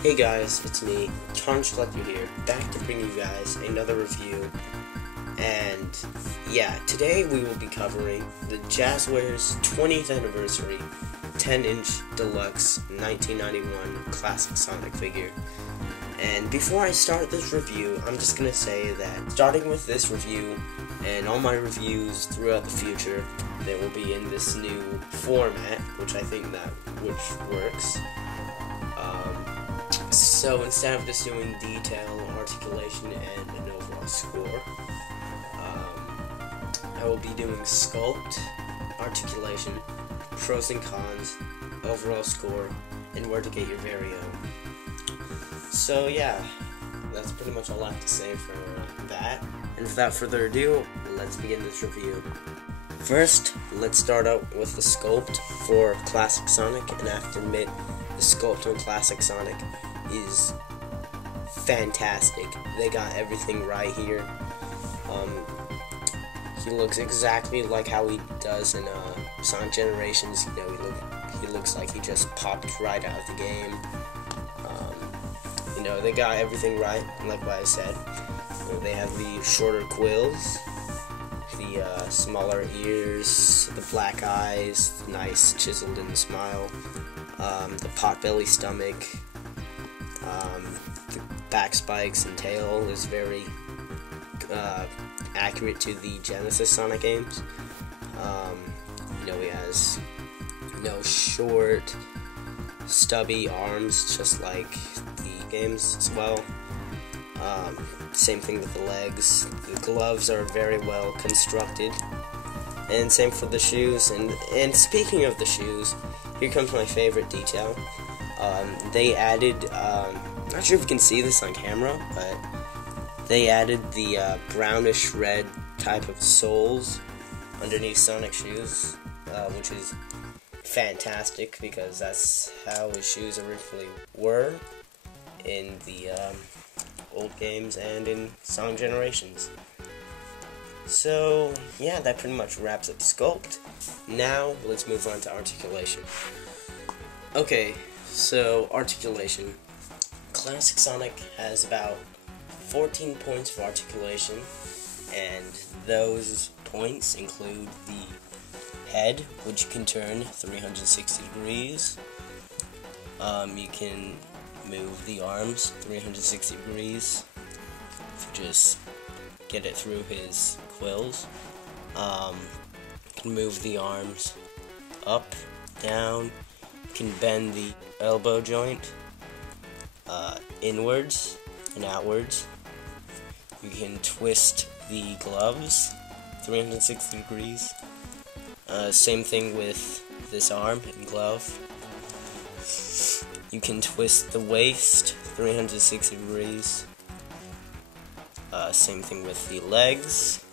Hey guys, it's me, CarnageCollector here, back to bring you guys another review. And yeah, today we will be covering the Jazwares 20th anniversary 10-inch Delulxe 1991 classic Sonic figure. And before I start this review, I'm just gonna say that starting with this review and all my reviews throughout the future, they will be in this new format, which I think works. So instead of just doing detail, articulation, and an overall score, I will be doing sculpt, articulation, pros and cons, overall score, and where to get your very own. So yeah, that's pretty much all I have to say for that. And without further ado, let's begin this review. First, let's start out with the sculpt for Classic Sonic, and I have to admit, the sculpt on Classic Sonic is fantastic. They got everything right here. He looks exactly like how he does in Sonic Generations. You know, he looks like he just popped right out of the game. You know, they got everything right, like what I said. They have the shorter quills, the smaller ears, the black eyes, the nice chiseled in smile, the potbelly stomach. The back spikes and tail is very accurate to the Genesis Sonic games. You know, he has short, stubby arms, just like the games as well. Same thing with the legs. The gloves are very well constructed, and same for the shoes. And speaking of the shoes, here comes my favorite detail. They added, not sure if you can see this on camera, but they added the brownish red type of soles underneath Sonic shoes, which is fantastic because that's how his shoes originally were in the old games and in Sonic Generations. So yeah, that pretty much wraps up sculpt. Now let's move on to articulation. Okay, so articulation. Classic Sonic has about 14 points of articulation, and those points include the head, which can turn 360 degrees. You can move the arms 360 degrees if you just get it through his quills. You can move the arms up, down. You can bend the elbow joint inwards and outwards. You can twist the gloves 360 degrees. Same thing with this arm and glove. You can twist the waist 360 degrees. Same thing with the legs.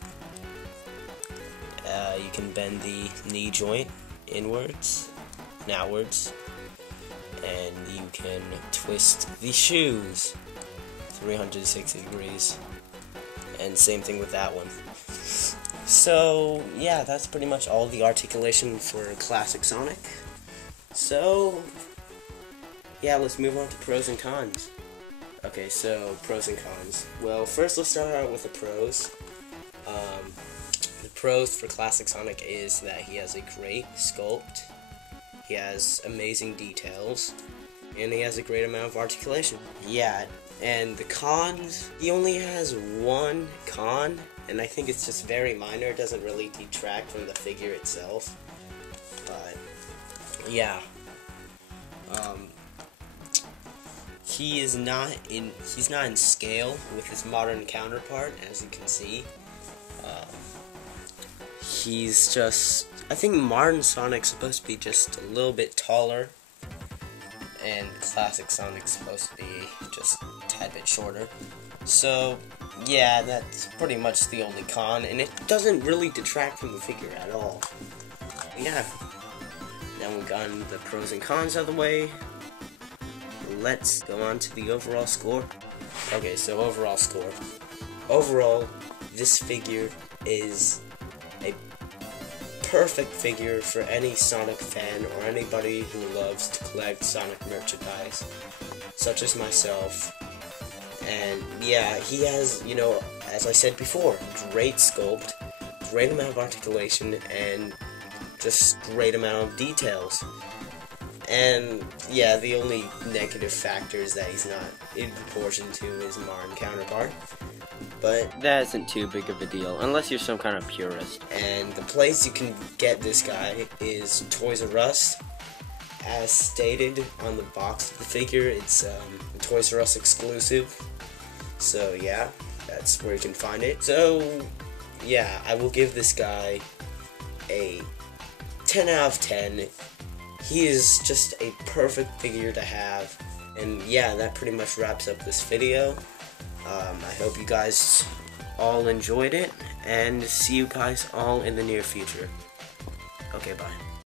You can bend the knee joint inwards and outwards. And you can twist the shoes 360 degrees. And same thing with that one. So, yeah, that's pretty much all the articulation for Classic Sonic. So, yeah, let's move on to pros and cons. Okay, so, pros and cons. Well, first let's start out with the pros. The pros for Classic Sonic is that he has a great sculpt, he has amazing details, and he has a great amount of articulation. Yeah, and the cons, he only has one con, and I think it's just very minor. It doesn't really detract from the figure itself. But yeah, he's not in scale with his modern counterpart, as you can see. He's just, I think modern Sonic's supposed to be just a little bit taller, and Classic Sonic's supposed to be just a tad bit shorter. So yeah, that's pretty much the only con, and it doesn't really detract from the figure at all. Yeah, now we've gotten the pros and cons out of the way. Let's go on to the overall score. Okay, so overall score. Overall, this figure is a perfect figure for any Sonic fan or anybody who loves to collect Sonic merchandise, such as myself. And yeah, he has, you know, as I said before, great sculpt, great amount of articulation, and just great amount of details. And yeah, the only negative factor is that he's not in proportion to his modern counterpart. But that isn't too big of a deal, unless you're some kind of purist. And the place you can get this guy is Toys R Us. As stated on the box of the figure, it's a Toys R Us exclusive. So yeah, that's where you can find it. So yeah, I will give this guy a 10 out of 10. He is just a perfect figure to have. And yeah, that pretty much wraps up this video. I hope you guys all enjoyed it, and see you guys all in the near future. Okay, bye.